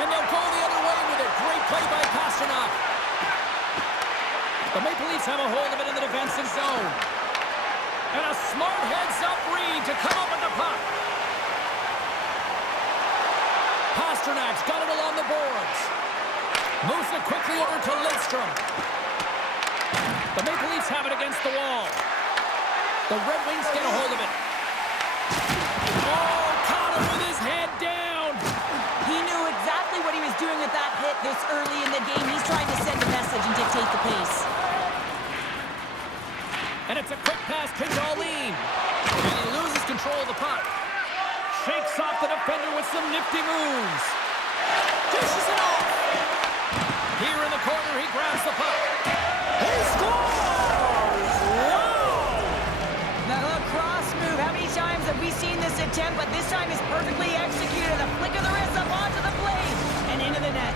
And they'll go the other way with it. Great play by Pastrnak. The Maple Leafs have a hold of it in the defensive zone. And a smart heads-up read to come up with the puck. Pasternak's got it along the boards. Moves it quickly over to Lidstrom. The Maple Leafs have it against the wall. The Red Wings get a hold of it. Oh, caught him with his head down. He knew exactly what he was doing with that hit this early in the game. He's trying to send a message and dictate the pace. And it's a quick pass to Dahlin. And he loses control of the puck. Shakes off the defender with some nifty moves. Dishes it off. Here in the corner, he grabs the puck. He scores! Wow! The lacrosse move. How many times have we seen this attempt? But this time is perfectly executed. A flick of the wrist up onto the blade and into the net.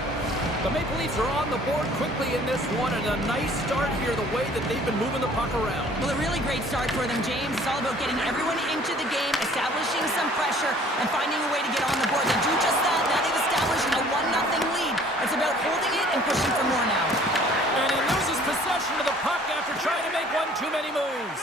The Maple Leafs are on the board quickly in this one, and a nice start here the way that they've been moving the puck around. Well, a really great start for them, James. It's all about getting everyone into the game, establishing some pressure, and finding a way to get on the board. They do just that. Now they've established a 1-0 lead. It's about holding it and pushing for more now. And he loses possession of the puck after trying to make one too many moves.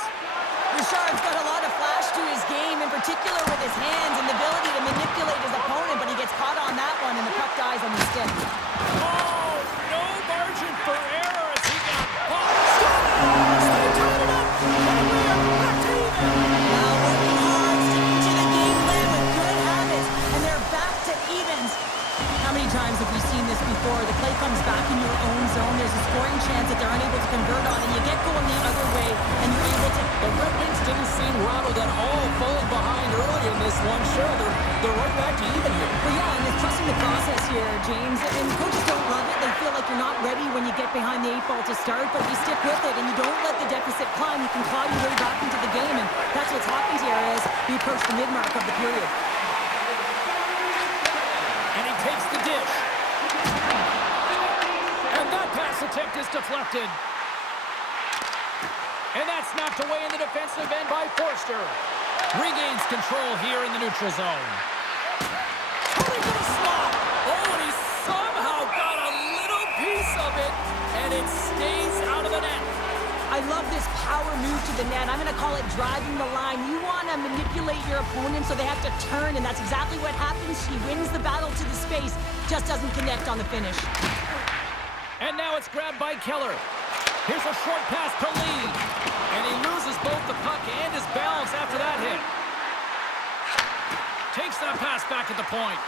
Richard's got a lot of flash to his game, in particular with his hands and the ability to manipulate his opponent, but he gets caught on that one, and the puck dies on the stick. Oh, no margin for error as he got pucked. They tied it up. And we are back to even. Now working hard, sticking to the game plan with good habits, and they're back to evens. How many times have we seen this before? The play comes back in your own zone. There's a scoring chance that they're unable to convert on, and you get going the other way, and you're able to... The Red Wings didn't seem rattled at all, falling behind early in this one. Sure, they're right back to even here. Well, yeah, and it's trusting the process here, James. And coaches don't love it. They feel like you're not ready when you get behind the 8 ball to start, but you stick with it, and you don't let the deficit climb. You can claw your way back into the game, and that's what's happened here as we approach the mid-mark of the period. And he takes the dish. And that pass attempt is deflected. And that's knocked away in the defensive end by Forster. Regains control here in the neutral zone. Hurry for the slot. Oh, and he somehow got a little piece of it, and it stays out of the net. I love this power move to the net. I'm going to call it driving the line. You want to manipulate your opponent so they have to turn, and that's exactly what happens. He wins the battle to the space, just doesn't connect on the finish. And now it's grabbed by Keller. Here's a short pass to Lee. And he loses both the puck and his balance after that hit. Takes that pass back at the point.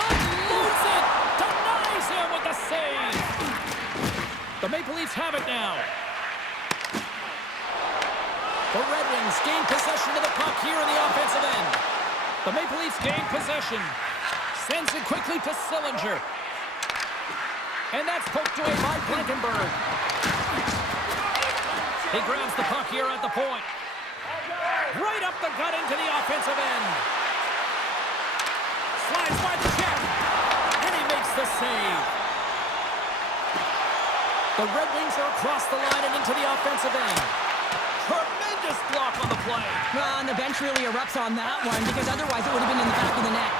Unloads it! Denies him with the save! The Maple Leafs have it now. The Red Wings gain possession of the puck here in the offensive end. The Maple Leafs gain possession. Sends it quickly to Sillinger. And that's poked away by Blankenberg. He grabs the puck here at the point. Right up the gut into the offensive end. Slides by the check. And he makes the save. The Red Wings are across the line and into the offensive end. Tremendous block on the play. Well, and the bench really erupts on that one, because otherwise it would have been in the back of the net.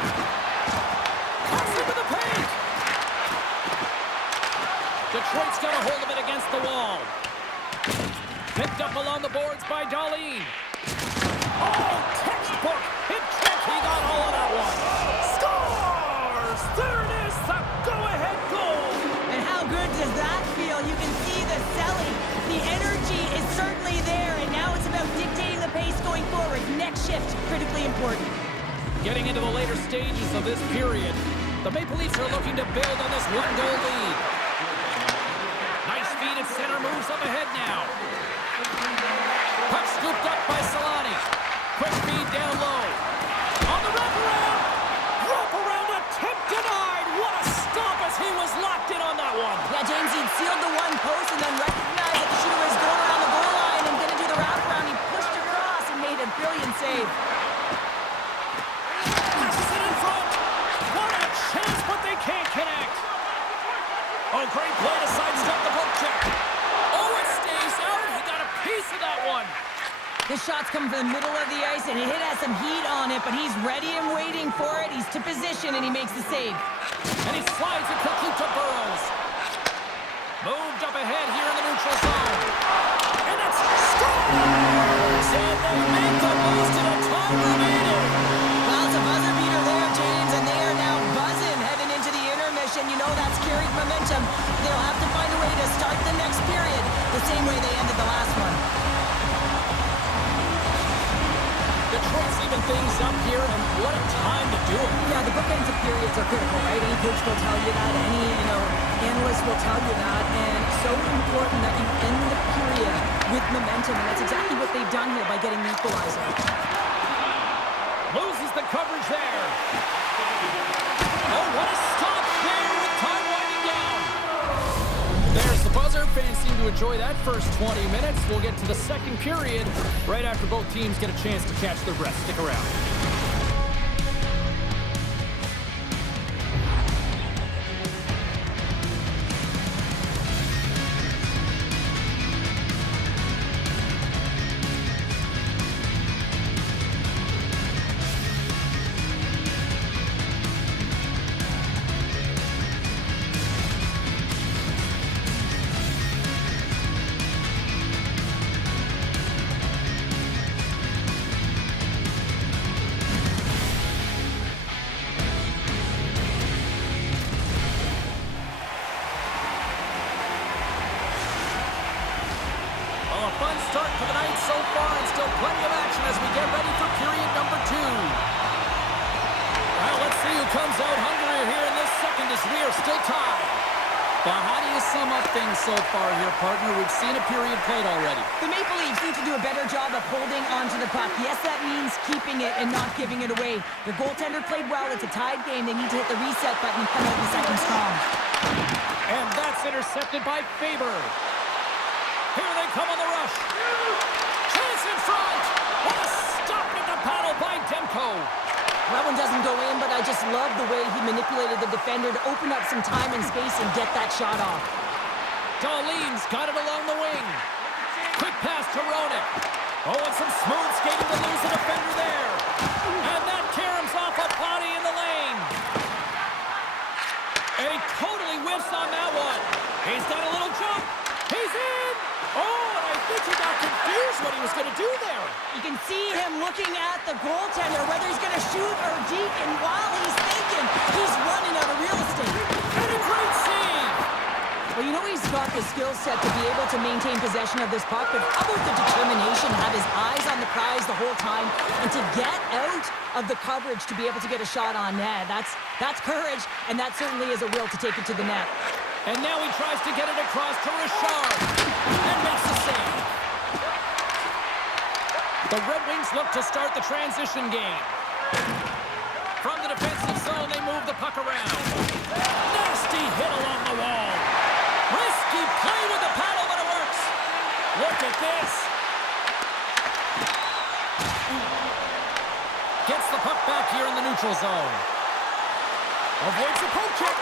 Cuts into the paint. Detroit's got a hold of it against the wall. Picked up along the boards by Dahlin. Oh, textbook hip check. He got all of that one. Scores! There it is, the go-ahead goal. And how good does that feel? You can see the selling. The energy is certainly there, and now it's about dictating the pace going forward. Next shift, critically important. Getting into the later stages of this period, the Maple Leafs are looking to build on this one-goal lead. Nice feed at center, moves up ahead now. Puck scooped up by Solani. Quick feed down low. On the wraparound. Wraparound attempt denied. What a stop as he was locked in on that one. Yeah, James, he'd sealed the one post and then recognized that the shooter was going around the goal line and going to do the wraparound. He pushed across and made a brilliant save. Passes it in front. What a chance, but they can't connect. Oh, great play to sidestep the poke check. Oh, it stays out. He got a piece of that one. This shot's coming from the middle of the ice, and it has some heat on it, but he's ready and waiting for it. He's to position, and he makes the save. And he slides it quickly to Burrows. Moved up ahead here in the neutral zone. And it's scores! And they make the most of the time remaining. Well, it's a buzzer beater there, James, and they are now buzzing heading into the intermission. You know that's carried momentum. They'll have to find a way to start the next period the same way they ended the last one. Detroit's even things up here, and what a time to do it. Yeah, the bookends of periods are critical, right? Any coach will tell you that. Any, analyst will tell you that. And so important that you end the period with momentum, and that's exactly what they've done here by getting the equalizer. Loses the coverage there. Oh, what a stop there with time winding down. There's the buzzer. Fans seem to enjoy that first 20 minutes. We'll get to the second period right after both teams get a chance to catch their breath. Stick around. Fun start for the night so far, and still plenty of action as we get ready for period number 2. Well, let's see who comes out hungrier here in this second as we are still tied. But how do you sum up things so far here, partner? We've seen a period played already. The Maple Leafs need to do a better job of holding onto the puck. Yes, that means keeping it and not giving it away. Their goaltender played well. It's a tied game. They need to hit the reset button and come out in the second strong. And that's intercepted by Faber. Here they come on the rush. Chance in front. What a stop at the paddle by Demko. That one doesn't go in, but I just love the way he manipulated the defender to open up some time and space and get that shot off. Dahlin's got it along the wing. Quick pass to Roenick. Oh, and some smooth skating to lose the defender there. And that caroms off a body in the lane. And he totally whiffs on that one. He's got a little jump. He's in. Oh, and I think he got confused what he was going to do there. You can see him looking at the goaltender, whether he's going to shoot or deke, and while he's thinking, he's running out of real estate. And a great save. Well, you know he's got the skill set to be able to maintain possession of this puck, but how about the determination, have his eyes on the prize the whole time, and to get out of the coverage to be able to get a shot on net. That's courage, and that certainly is a will to take it to the net. And now he tries to get it across to Richard. And makes the save. The Red Wings look to start the transition game. From the defensive zone, they move the puck around. Nasty hit along the wall. Risky play with the paddle, but it works. Look at this. Gets the puck back here in the neutral zone. Avoids the poke check.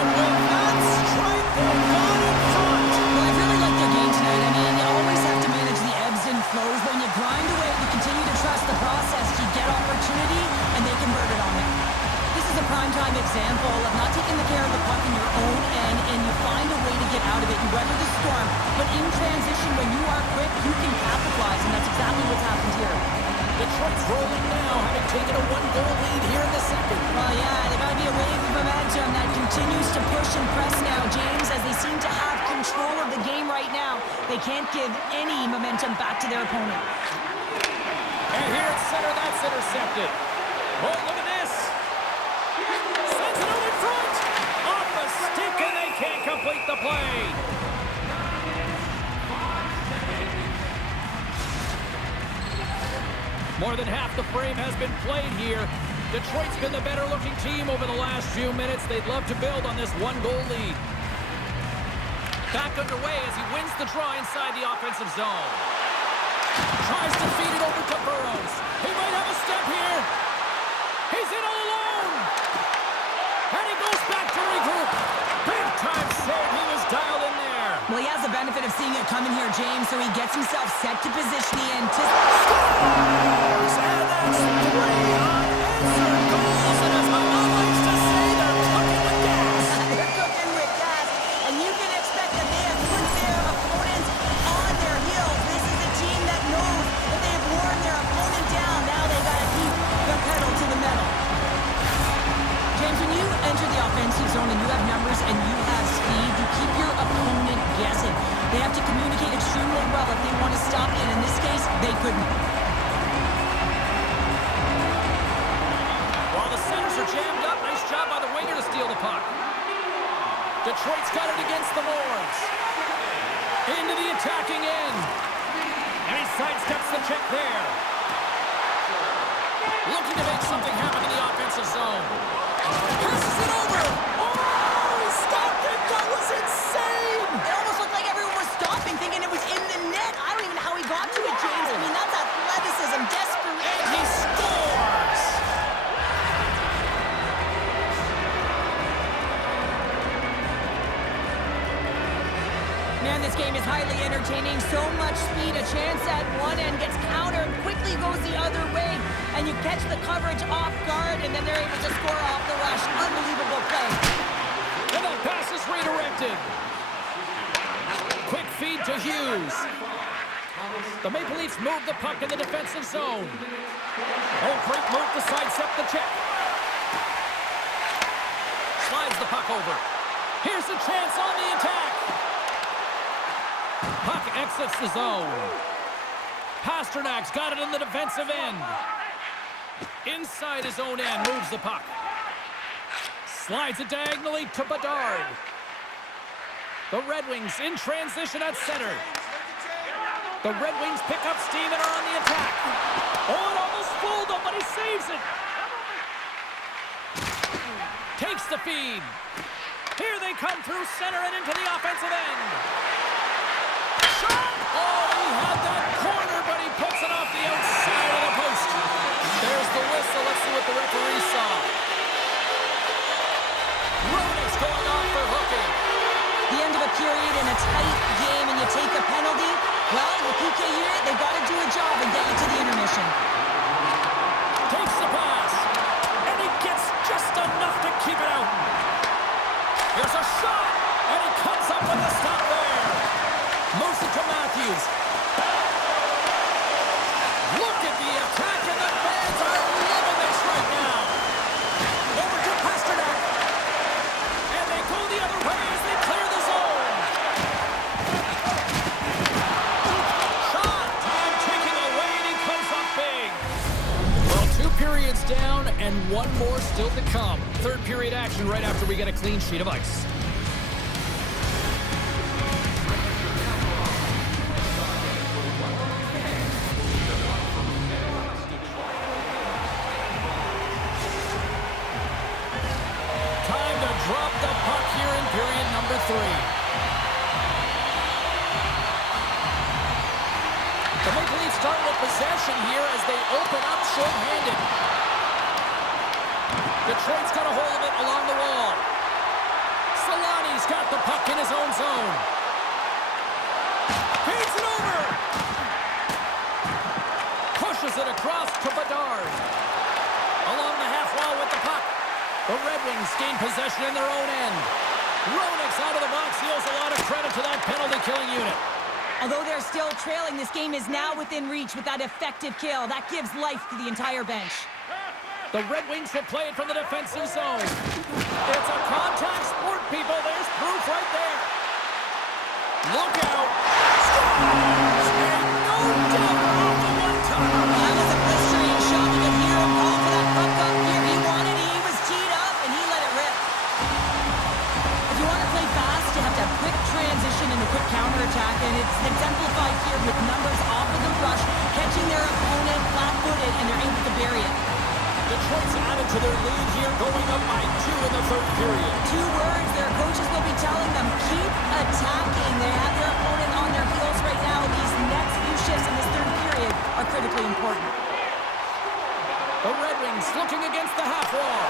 And will not strike the one in front. Well, I really like their game tonight. I mean, you always have to manage the ebbs and flows. When you grind away, you continue to trust the process. You get opportunity, and they convert it on it. This is a primetime example of not taking the care of the puck in your own end, and you find a way to get out of it. You weather the storm, but in transition, when you are quick, you can capitalize, and that's exactly what's happened here. Detroit's rolling now, having taken a one-goal lead here in the second. Well, yeah, there got to be a wave of momentum that continues to push and press now, James, as they seem to have control of the game right now. They can't give any momentum back to their opponent. And here at center, that's intercepted. Oh, look at this. Sends it out in front. Off the stick, and they can't complete the play. More than half the frame has been played here. Detroit's been the better-looking team over the last few minutes. They'd love to build on this one-goal lead. Back underway as he wins the draw inside the offensive zone. Tries to feed it over to Burrows. He might have a step here. He's in all alone. And he goes back to regroup. Big-time save. He was dialed in there. Well, he has the benefit of seeing it coming here, James, so he gets himself set to position the end to... Scores! And that's 3 unanswered goals in his enter the offensive zone and you have numbers and you have speed, you keep your opponent guessing. They have to communicate extremely well if they want to stop you, and in this case, they couldn't. While the centers are jammed up, nice job by the winger to steal the puck. Detroit's got it against the boards. Into the attacking end. And he sidesteps the check there. Looking to make something happen in the offensive zone. Passes it over. Oh, he stopped it. That was insane. It almost looked like everyone was stopping, thinking it was in the net. I don't even know how he got to it, James. I mean, that's athleticism, desperation. And he scores. Man, this game is highly entertaining. So much speed. A chance at one end gets countered, quickly goes the other way, and you catch the coverage off guard, and then they're able to score off the rush. Unbelievable play. And that pass is redirected. Quick feed to Hughes. The Maple Leafs move the puck in the defensive zone. Oh, great move to sidestep the check. Slides the puck over. Here's a chance on the attack. Puck exits the zone. Pasternak's got it in the defensive end. Inside his own end, moves the puck. Slides it diagonally to Bedard. The Red Wings in transition at center. The Red Wings pick up steam and are on the attack. Oh, it almost fooled him, but he saves it. Takes the feed. Here they come through center and into the offensive end. Shot! Oh, he had that corner, but he puts it off the outside of the post. There's the whistle. Let's see what the referee saw. Roenick's going off for hooking. The end of a period in a tight game and you take a penalty, well, the PK unit, they've got to do a job and get you to the intermission. Takes the pass. And he gets just enough to keep it out. Here's a shot. And he comes up with a stop there. Moves it to Matthews. Look at the attack, and the fans are loving this right now. Over to Pasternak. And they go the other way as they clear the zone. Shot. Time ticking away, and he comes up big. Well, 2 periods down and 1 more still to come. Third period action right after we get a clean sheet of ice. Drop the puck here in period number 3. The Maple Leafs start with possession here as they open up short-handed. Detroit's got a hold of it along the wall. Solani's got the puck in his own zone. Feeds it over. Pushes it across to Bedard. Along the half wall with the puck. The Red Wings gain possession in their own end. Roenick's out of the box. He owes a lot of credit to that penalty-killing unit. Although they're still trailing, this game is now within reach with that effective kill. That gives life to the entire bench. The Red Wings will play it from the defensive zone. It's a contact sport, people. There's proof right there. Look out. Scores! And no doubt off the one-timer. That was a blistering shot. You can hear him call for that puck up here. He wanted it. He was teed up, and he let it rip. If you want to play fast, you have to have quick transition and a quick counterattack, and it's exemplified here with numbers off of the rush, catching their opponent flat-footed, and they're able to bury it. Detroit's added to their lead here, going up by 2 in the third period. 2 words their coaches will be telling them: keep attacking. They have their opponent on their heels right now. These next few shifts in this third period are critically important. The Red Wings looking against the half wall.